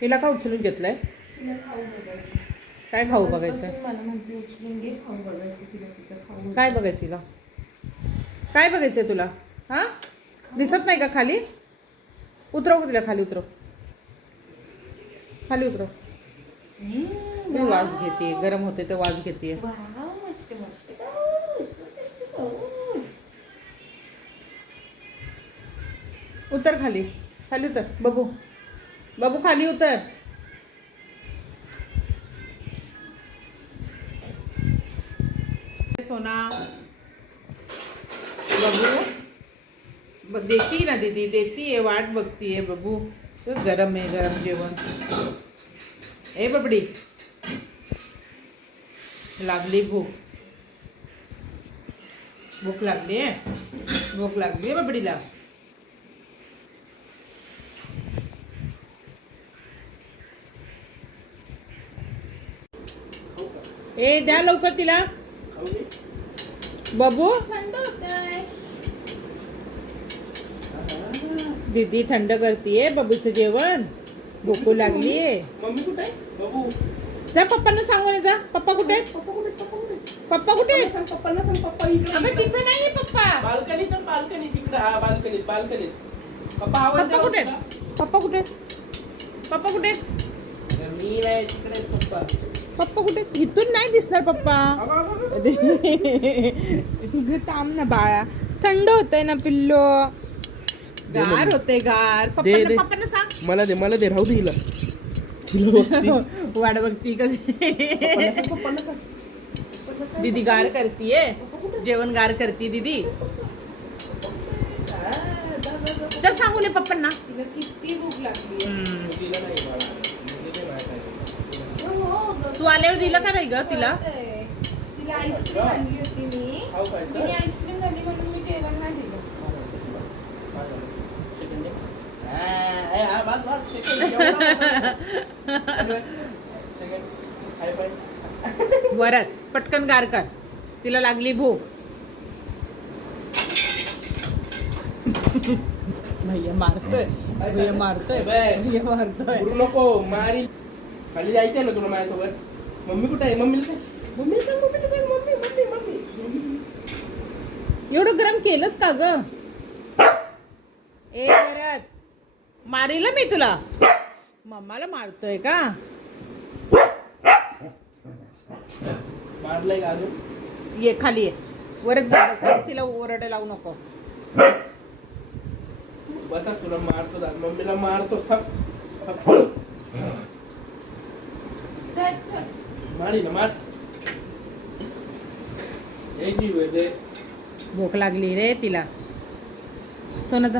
हिला का उचलून घेतलंय? तिला खाऊ बघायचं. काय खाऊ बघायचं? मला म्हणते उचलून घे, खाऊ बघायचं तिला, तिचं खाऊ. काय बघायचं हिला? काय बघायचंय तुला? हा, दिसत नाही का खाली? उतरव तिला खाली, उतरव खाली, उतरव. मी वास घेते, गरम होते तर वास घेते. मस्त मस्त. उतर खाली, खाली उतर बबू, बबू खाली उतर. सोना बबू देती ना दीदी, देती है, वाट बघती है बबू. तो गरम आहे, गरम जेवण. ए बबडी, लागली भूक, भूक लागली आहे, भूक लागली आहे बबडीला. ए द्या लवकर तिला बबू. थंड होतंय. दीदी थंड करतीये बबूचं जेवण, भूक लागलीये. मम्मी कुठे आहे? बबू जा पप्पांना सांगून ये, जा. पप्पा कुठे आहेत? पप्पा कुठे? पप्पा कुठे? पप्पा कुठे आहेत? सांग पप्पांना, सांग पप्पा इकडे. अगं तिथे नाहीये पप्पा. बाल्कनीत, बाल्कनीत इकडे. हा बाल्कनीत, बाल्कनीत. पप्पा आवाज पप्पा द्या कुठे बघा. आहेत? पप्पा कुठे आहेत? पप्पा कुठे आहेत? अरे मी नाही, तिकडे आहेत पप्पा. पप्पा कुठे आहेत? इथून नाही दिसणार पप्पा. तुझं काम ना बाळा, थंड होतंय ना पिल्लो. गार होते, गार. दे. पप्पांना सांग. मला दे, राहू दे हिला. वाट बघती कशी. पप्पांना सांग. दीदी गार करतीये, जेवण गार करती दीदी. तर सांगू नये पप्पांना. तिला किती भूक लागली. तिला नाही बाळा. हो, तू आल्यावर दिलं का नाही ग तिला? तिला आईस्क्रीम आणली होती मी. खाऊ काय? तिने आईस्क्रीम झाली म्हणून मी जेवण नाही दिलं. वरच पटकन गार कर, तिला लागली भूक. भैया मारतोय, भैया मारतोय, भैया मारतोय. नको मारी. खाली जायचंय ना तुला माझ्यासोबत. मम्मी कुठे आहे? मम्मीला सांग. मम्मीला सांग, मम्मीला सांग. Mummy mummy mummy. एवढं गरम केलंस का ग? ए वरच मारीला मी तुला. मम्माला मारतोय का? मारलंय का अजून? ये खाली ये, वरच बस. तिला ओरडे लावू नको. बसा, तुला मारतो. मम्मीला मारतो. मारी ना, मार. भूक लागली रे तिला. सोनाचा